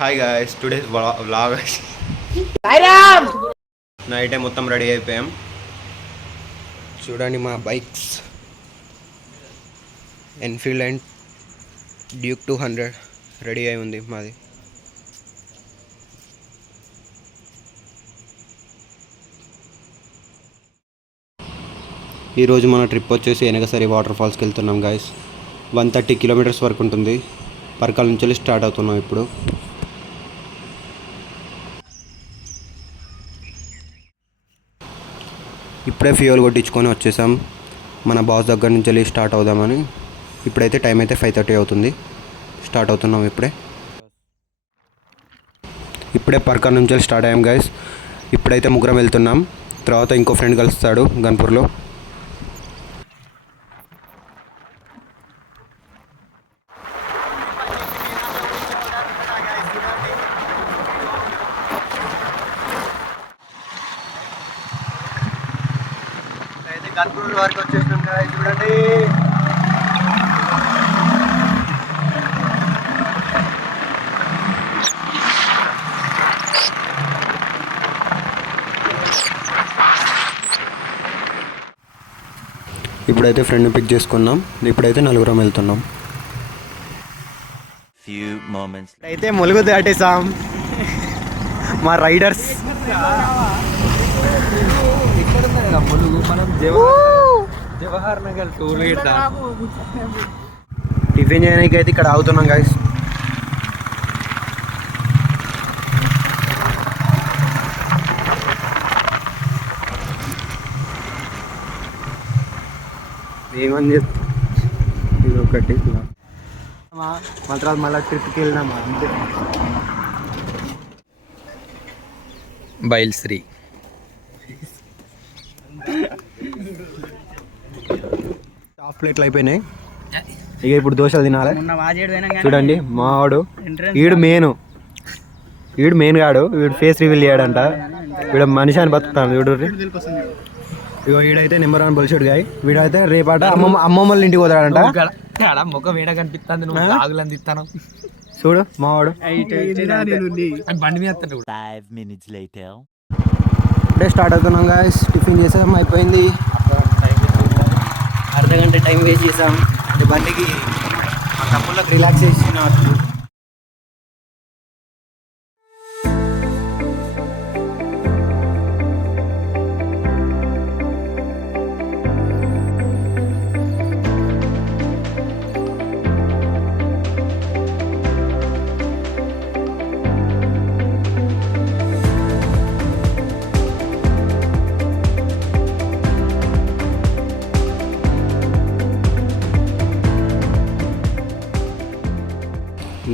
Hi guys, today's vlog. నైటే మొత్తం ready అయిపోయాం. చూడండి మా bikes, Enfield and Duke 200 ready అయి ఉంది మాది. ఈరోజు మన ట్రిప్ వచ్చేసి ఎనగసరి వాటర్ ఫాల్స్కి వెళ్తున్నాం గాయస్. 130 కిలోమీటర్స్ వరకు ఉంటుంది. పర్కాల నుంచి స్టార్ట్ అవుతున్నాం ఇప్పుడు. ఇప్పుడే ఫ్యూయల్ కొట్టించుకొని వచ్చేసాం. మన బాస్ దగ్గర నుంచి వెళ్ళి స్టార్ట్ అవుదామని. ఇప్పుడైతే టైం అయితే 5:30 అవుతుంది. స్టార్ట్ అవుతున్నాం ఇప్పుడే పర్కాల నుంచి వెళ్ళి స్టార్ట్ అయ్యాం గైస్. ఇప్పుడైతే ముగ్గురం వెళ్తున్నాం. తర్వాత ఇంకో ఫ్రెండ్ కలుస్తాడు గన్పూర్లో. గన్పూర్ వరకు వచ్చేసినాం గాయ్స్. చూడండి, ఇప్పుడైతే ఫ్రెండ్ని పిక్ చేసుకున్నాం. ఇప్పుడైతే నలుగురం వెళ్తున్నాం. అయితే ములుగు దాటేసాం మా riders. Jawahar Nagar toll gate tiffin చేయడానికి అయితే ఇక్కడ ఆగుతున్నాం గాయస్. ఏమని చెప్తా, ఇది ఒకటి మన తర్వాత మళ్ళీ ట్రిప్కి వెళ్ళినామా అంతే. బయల్శ్రీ హాఫ్ ప్లేట్లు అయిపోయినాయి. ఇక ఇప్పుడు దోశలు తినాలి. చూడండి మావాడు, వీడు మెయిన్ గాడు. వీడు ఫేస్ రివీల్ చేయడంట. వీడు మనిషి అని బతుకుతాడు. వీడు ఇగో వీడైతే నెంబర్ 1 బొలిషుడు గాయ. వీడైతే రేపాట అమ్మమ్మల ఇంటికి పోతాడంట. ముఖం వేడ కనిపిస్తుంది. చూడు మావాడు బండి మీద. 5 minutes later. ఇప్పుడే స్టార్ట్ అవుతున్నాం గాయస్. టిఫిన్ చేసాం, అయిపోయింది. అర్ధగంట టైం వేస్ట్ చేసాం. అంటే బండికి మా తమ్ముళ్ళకి రిలాక్సేషన్.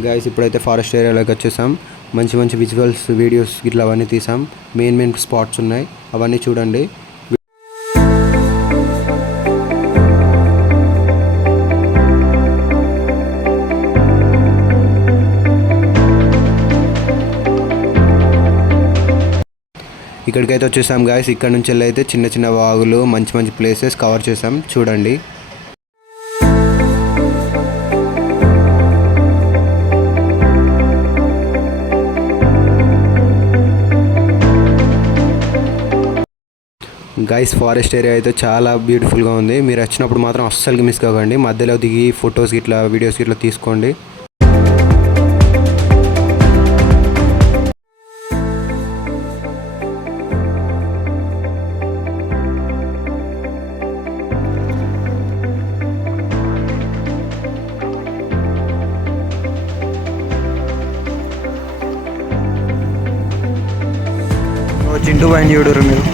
గాయస్ ఇప్పుడైతే ఫారెస్ట్ ఏరియాలోకి వచ్చేసాం. మంచి మంచి విజువల్స్, వీడియోస్ ఇట్లా అవన్నీ తీసాం. మెయిన్ స్పాట్స్ ఉన్నాయి, అవన్నీ చూడండి. ఇక్కడికైతే వచ్చేసాం గాయస్. ఇక్కడ నుంచి వెళ్ళి అయితే చిన్న చిన్న వాగులు, మంచి మంచి ప్లేసెస్ కవర్ చేసాం. చూడండి, గైస్ ఫారెస్ట్ ఏరియా అయితే చాలా బ్యూటిఫుల్గా ఉంది. మీరు వచ్చినప్పుడు మాత్రం అస్సలు మిస్ కాకండి. మధ్యలో దిగి ఫొటోస్ ఇట్లా, వీడియోస్ ఇట్లా తీసుకోండి. చింటూ బాయ్ చూడరు మీరు.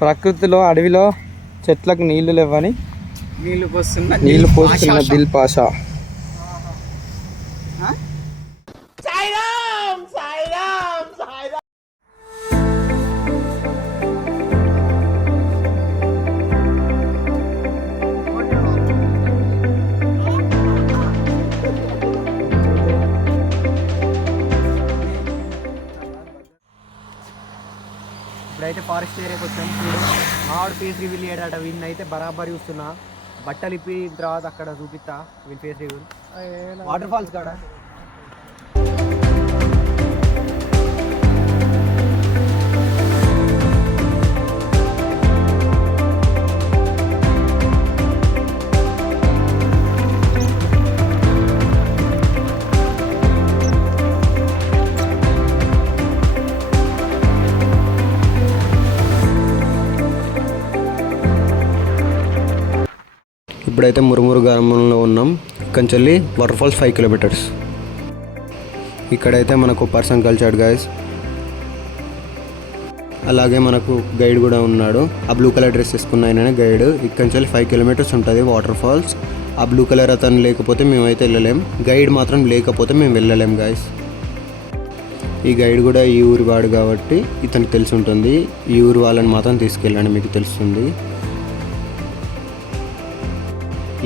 ప్రకృతిలో అడవిలో చెట్లకు నీళ్లు లేవని నీళ్లు పోస్తున్న దిల్ పాషా. ఇప్పుడైతే ఫారెస్ట్ ఏరియాకి వచ్చాము. చూడు మావాడు ఫేస్ రివీల్ చేయడట. వీడిని అయితే బరాబర్ చూస్తున్నా. బట్టలు ఇప్పి తర్వాత అక్కడ చూపిస్తా వీళ్ళ ఫేస్ రివీల్. వాటర్ ఫాల్స్ కాడ ఇప్పుడైతే మురుమురు గ్రామంలో ఉన్నాం. ఇక్కడి నుంచి వాటర్ ఫాల్స్ 5 కిలోమీటర్స్. ఇక్కడైతే మనకు పర్సన్ కలిచాడు గైస్. అలాగే మనకు గైడ్ కూడా ఉన్నాడు. ఆ బ్లూ కలర్ డ్రెస్ వేసుకున్న ఆయన గైడ్. ఇక్కడి నుంచి 5 కిలోమీటర్స్ ఉంటుంది వాటర్ ఫాల్స్. ఆ బ్లూ కలర్ అతను లేకపోతే మేమైతే వెళ్ళలేం. గైడ్ మాత్రం లేకపోతే మేము వెళ్ళలేం గైస్. ఈ గైడ్ కూడా ఈ ఊరి వాడు కాబట్టి ఇతనికి తెలిసి ఉంటుంది. ఈ ఊరి వాళ్ళని మాత్రం తీసుకెళ్ళండి, మీకు తెలుస్తుంది.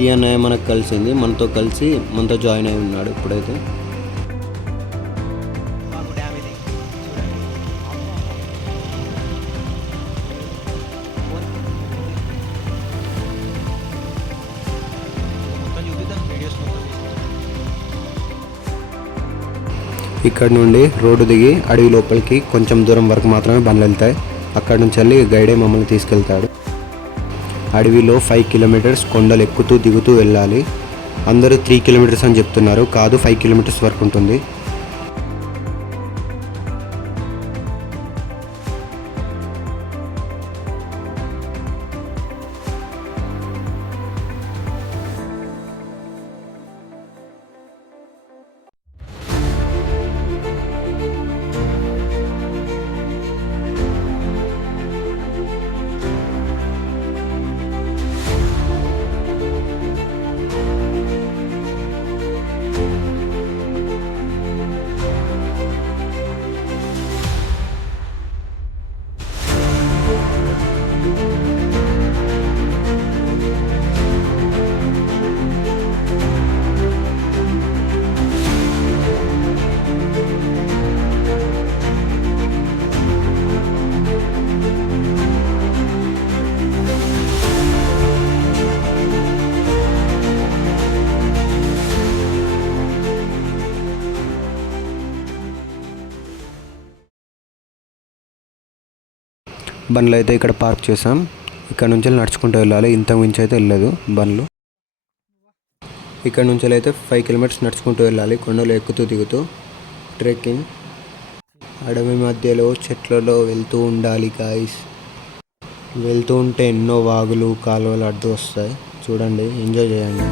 ఈ అన్నయ్య మనకు కలిసింది, మనతో జాయిన్ అయి ఉన్నాడు. ఇప్పుడైతే ఇక్కడ నుండి రోడ్డు దిగి అడవి లోపలికి కొంచెం దూరం వరకు మాత్రమే బండ్లు వెళ్తాయి. అక్కడ నుంచి వెళ్ళి గైడే మమ్మల్ని తీసుకెళ్తాడు. అడవిలో 5 కిలోమీటర్స్ కొండలు ఎక్కుతూ దిగుతూ వెళ్ళాలి. అందరూ 3 కిలోమీటర్స్ అని చెప్తున్నారు, కాదు 5 కిలోమీటర్స్ వరకు ఉంటుంది. బండ్లు అయితే ఇక్కడ పార్క్ చేసాం. ఇక్కడ నుంచి నడుచుకుంటూ వెళ్ళాలి. ఇంతకు మించి అయితే వెళ్ళలేదు బండ్లు. ఇక్కడ నుంచి అయితే 5 కిలోమీటర్స్ నడుచుకుంటూ వెళ్ళాలి. కొండలు ఎక్కుతూ దిగుతూ ట్రెక్కింగ్. అడవి మధ్యలో చెట్లలో వెళ్తూ ఉండాలి గాయ్స్. వెళ్తూ ఉంటే ఎన్నో వాగులు కాలువలు అడ్డు వస్తాయి. చూడండి, ఎంజాయ్ చేయండి.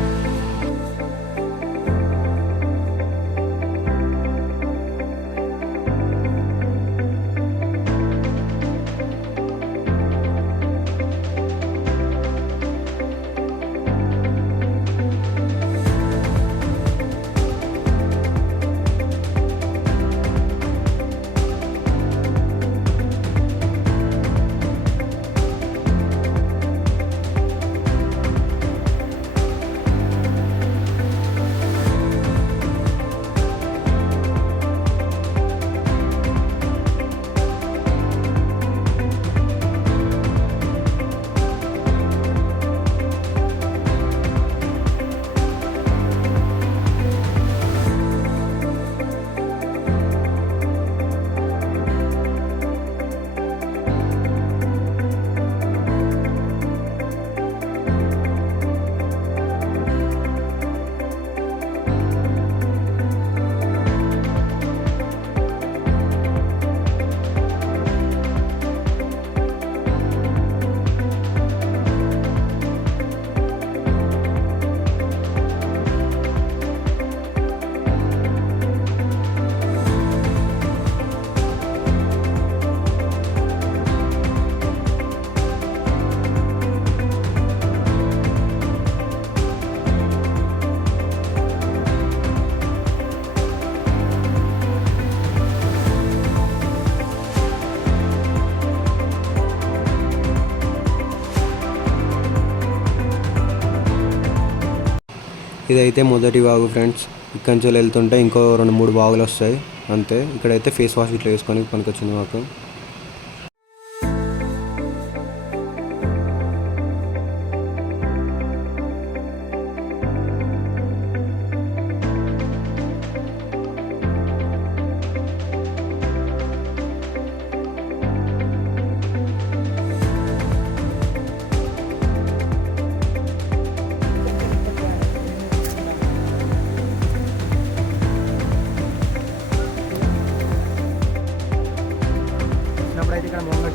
ఇదైతే మొదటి వాగు ఫ్రెండ్స్. ఇక్కడి నుంచి వెళ్తుంటే ఇంకో 2-3 వాగులు వస్తాయి అంతే. ఇక్కడైతే ఫేస్ వాష్ ఇట్లా వేసుకొని పనికొచ్చింది మాకు.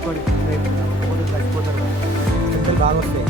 తీసుకోండి చచ్చిపోతారు, చెట్లు బాగా వస్తాయి.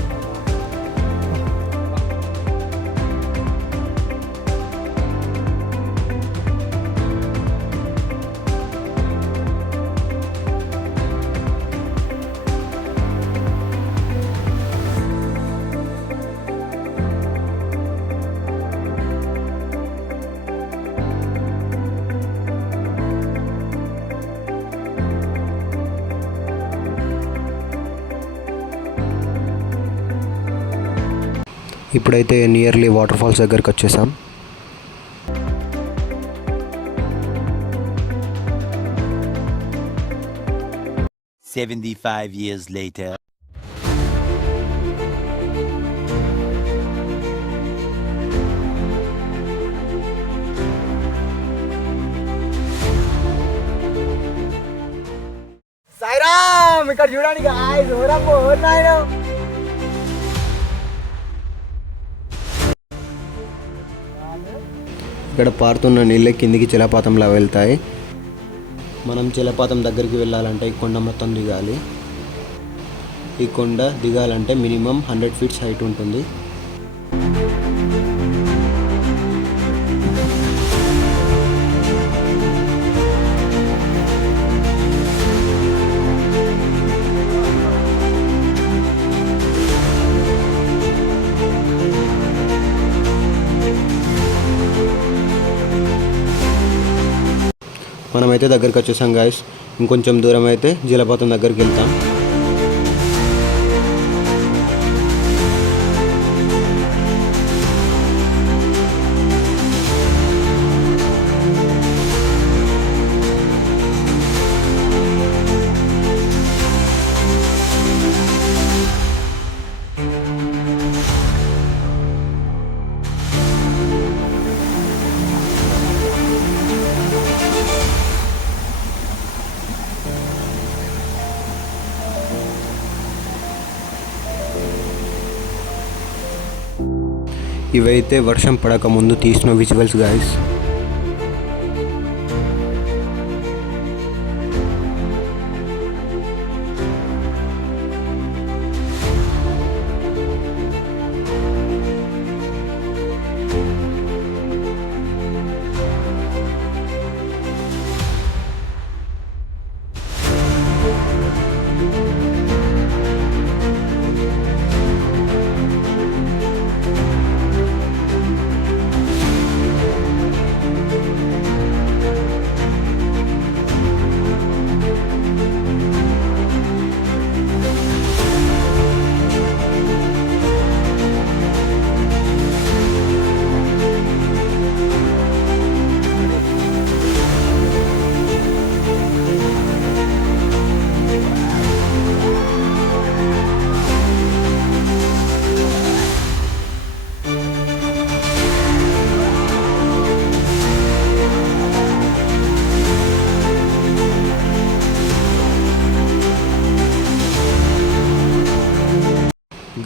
ఇప్పుడైతే నియర్లీ వాటర్ ఫాల్స్ దగ్గరికి వచ్చేసాం. $75 later. సాయిరామ్, ఇక్కడ చూడండి ఇక్కడ పారుతున్న నీళ్ళే కిందికి జలపాతంలా వెళ్తాయి. మనం జలపాతం దగ్గరికి వెళ్ళాలంటే ఈ కొండ మొత్తం దిగాలి. ఈ కొండ దిగాలంటే మినిమం 100 ఫీట్స్ హైట్ ఉంటుంది. మనమైతే దగ్గరికి వచ్చేసాం గాయస్. ఇంకొంచెం దూరం అయితే జలపాతం దగ్గరికి వెళ్తాం. ఇవైతే వర్షం పడక ముందు తీసిన విజువల్స్ గాయస్.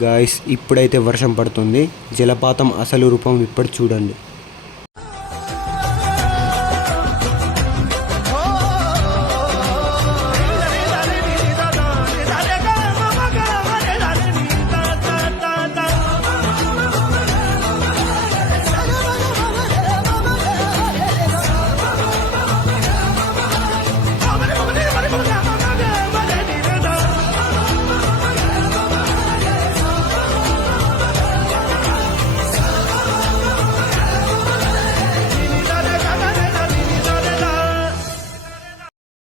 గాయస్ ఇప్పుడైతే వర్షం పడుతుంది. జలపాతం అసలు రూపం ఇప్పుడు చూడండి.